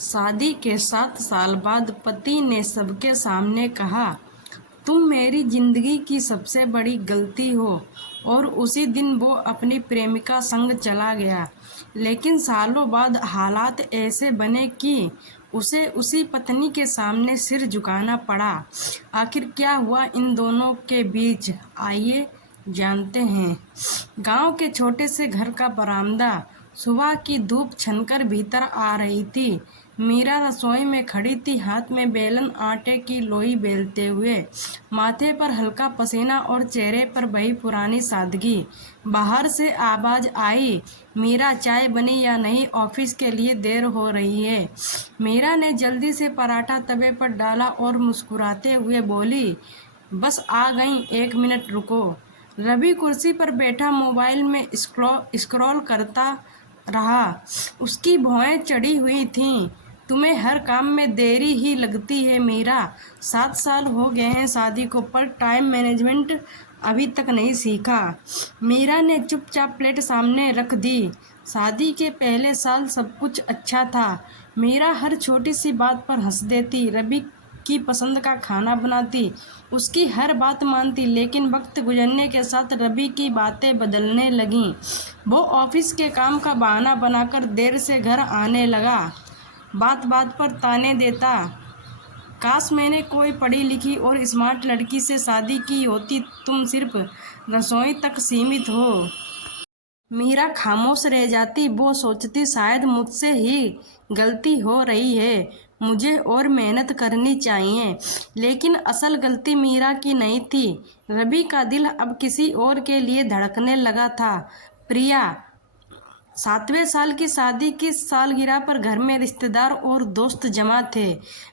शादी के 7 साल बाद पति ने सबके सामने कहा, तुम मेरी जिंदगी की सबसे बड़ी गलती हो। और उसी दिन वो अपनी प्रेमिका संग चला गया। लेकिन सालों बाद हालात ऐसे बने कि उसे उसी पत्नी के सामने सिर झुकाना पड़ा। आखिर क्या हुआ इन दोनों के बीच, आइए जानते हैं। गांव के छोटे से घर का बरामदा। सुबह की धूप छनकर भीतर आ रही थी। मीरा रसोई में खड़ी थी, हाथ में बेलन आटे की लोई बेलते हुए, माथे पर हल्का पसीना और चेहरे पर वही पुरानी सादगी। बाहर से आवाज आई, मीरा चाय बनी या नहीं, ऑफिस के लिए देर हो रही है। मीरा ने जल्दी से पराठा तवे पर डाला और मुस्कुराते हुए बोली, बस आ गई, 1 मिनट रुको। रवि कुर्सी पर बैठा मोबाइल में स्क्रॉल करता रहा। उसकी भौहें चढ़ी हुई थीं। तुम्हें हर काम में देरी ही लगती है मीरा। 7 साल हो गए हैं शादी को, पर टाइम मैनेजमेंट अभी तक नहीं सीखा। मीरा ने चुपचाप प्लेट सामने रख दी। शादी के पहले साल सब कुछ अच्छा था। मीरा हर छोटी सी बात पर हंस देती, रवि की पसंद का खाना बनाती, उसकी हर बात मानती। लेकिन वक्त गुजरने के साथ रवि की बातें बदलने लगीं। वो ऑफिस के काम का बहाना बनाकर देर से घर आने लगा, बात बात पर ताने देता। काश मैंने कोई पढ़ी लिखी और स्मार्ट लड़की से शादी की होती, तुम सिर्फ रसोई तक सीमित हो। मीरा खामोश रह जाती। वो सोचती, शायद मुझसे ही गलती हो रही है, मुझे और मेहनत करनी चाहिए। लेकिन असल गलती मीरा की नहीं थी। रवि का दिल अब किसी और के लिए धड़कने लगा था। प्रिया। 7वें साल की शादी की सालगिरह पर घर में रिश्तेदार और दोस्त जमा थे।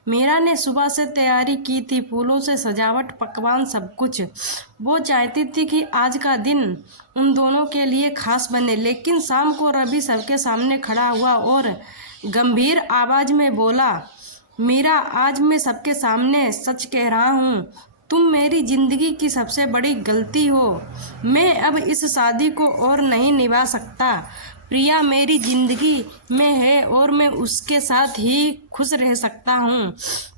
मीरा ने सुबह से तैयारी की थी, फूलों से सजावट, पकवान, सब कुछ। वो चाहती थी कि आज का दिन उन दोनों के लिए खास बने। लेकिन शाम को रवि सबके सामने खड़ा हुआ और गंभीर आवाज में बोला, मीरा, आज मैं सबके सामने सच कह रहा हूँ, तुम मेरी जिंदगी की सबसे बड़ी गलती हो। मैं अब इस शादी को और नहीं निभा सकता। प्रिया मेरी जिंदगी में है और मैं उसके साथ ही खुश रह सकता हूँ।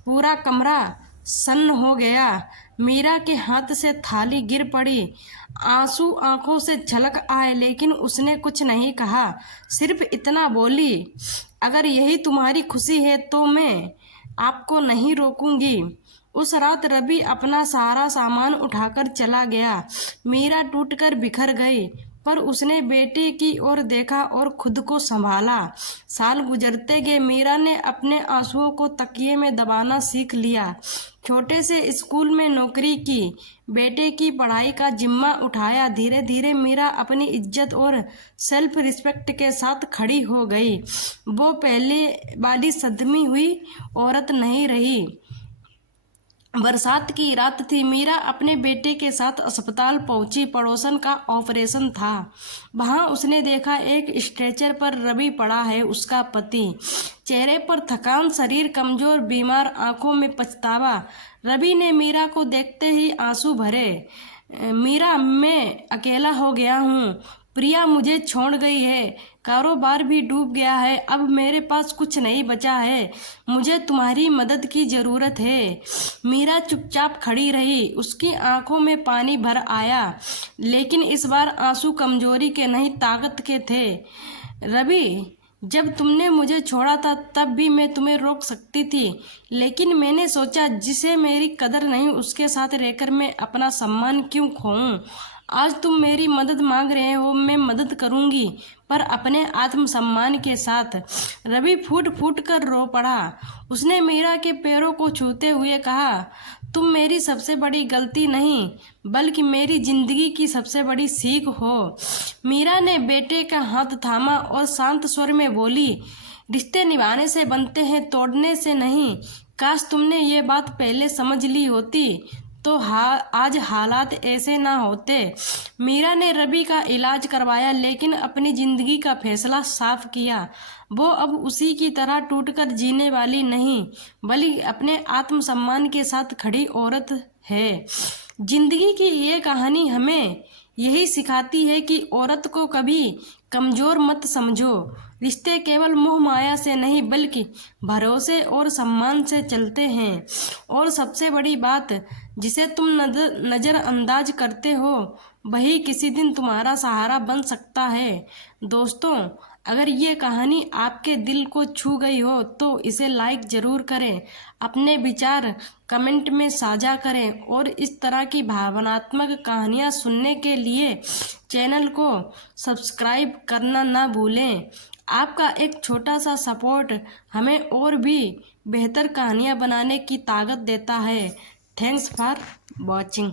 पूरा कमरा सन्न हो गया। मीरा के हाथ से थाली गिर पड़ी। आंसू आंखों से छलक आए, लेकिन उसने कुछ नहीं कहा। सिर्फ इतना बोली, अगर यही तुम्हारी खुशी है तो मैं आपको नहीं रोकूंगी। उस रात रवि अपना सारा सामान उठाकर चला गया। मीरा टूटकर बिखर गई, पर उसने बेटे की ओर देखा और खुद को संभाला। साल गुजरते गए। मीरा ने अपने आंसुओं को तकिए में दबाना सीख लिया। छोटे से स्कूल में नौकरी की, बेटे की पढ़ाई का जिम्मा उठाया। धीरे धीरे मीरा अपनी इज्जत और सेल्फ रिस्पेक्ट के साथ खड़ी हो गई। वो पहले वाली सदमी हुई औरत नहीं रही। बरसात की रात थी। मीरा अपने बेटे के साथ अस्पताल पहुंची। पड़ोसन का ऑपरेशन था। वहां उसने देखा, एक स्ट्रेचर पर रवि पड़ा है, उसका पति। चेहरे पर थकान, शरीर कमजोर, बीमार, आंखों में पछतावा। रवि ने मीरा को देखते ही आंसू भरे। मीरा, मैं अकेला हो गया हूँ। प्रिया मुझे छोड़ गई है, कारोबार भी डूब गया है, अब मेरे पास कुछ नहीं बचा है। मुझे तुम्हारी मदद की ज़रूरत है। मीरा चुपचाप खड़ी रही। उसकी आंखों में पानी भर आया, लेकिन इस बार आंसू कमजोरी के नहीं, ताकत के थे। रवि, जब तुमने मुझे छोड़ा था तब भी मैं तुम्हें रोक सकती थी, लेकिन मैंने सोचा जिसे मेरी कदर नहीं उसके साथ रहकर मैं अपना सम्मान क्यों खोऊं। आज तुम मेरी मदद मांग रहे हो, मैं मदद करूंगी, पर अपने आत्मसम्मान के साथ। रवि फूट फूट कर रो पड़ा। उसने मीरा के पैरों को छूते हुए कहा, तुम मेरी सबसे बड़ी गलती नहीं, बल्कि मेरी जिंदगी की सबसे बड़ी सीख हो। मीरा ने बेटे का हाथ थामा और शांत स्वर में बोली, रिश्ते निभाने से बनते हैं, तोड़ने से नहीं। काश तुमने ये बात पहले समझ ली होती तो आज हालात ऐसे ना होते। मीरा ने रवि का इलाज करवाया, लेकिन अपनी जिंदगी का फैसला साफ किया। वो अब उसी की तरह टूटकर जीने वाली नहीं, बल्कि अपने आत्मसम्मान के साथ खड़ी औरत है। जिंदगी की ये कहानी हमें यही सिखाती है कि औरत को कभी कमज़ोर मत समझो। रिश्ते केवल मोह माया से नहीं बल्कि भरोसे और सम्मान से चलते हैं। और सबसे बड़ी बात, जिसे तुम नज़रअंदाज करते हो वही किसी दिन तुम्हारा सहारा बन सकता है। दोस्तों, अगर ये कहानी आपके दिल को छू गई हो तो इसे लाइक ज़रूर करें, अपने विचार कमेंट में साझा करें और इस तरह की भावनात्मक कहानियाँ सुनने के लिए चैनल को सब्सक्राइब करना ना भूलें। आपका एक छोटा सा सपोर्ट हमें और भी बेहतर कहानियाँ बनाने की ताकत देता है। Thanks for watching.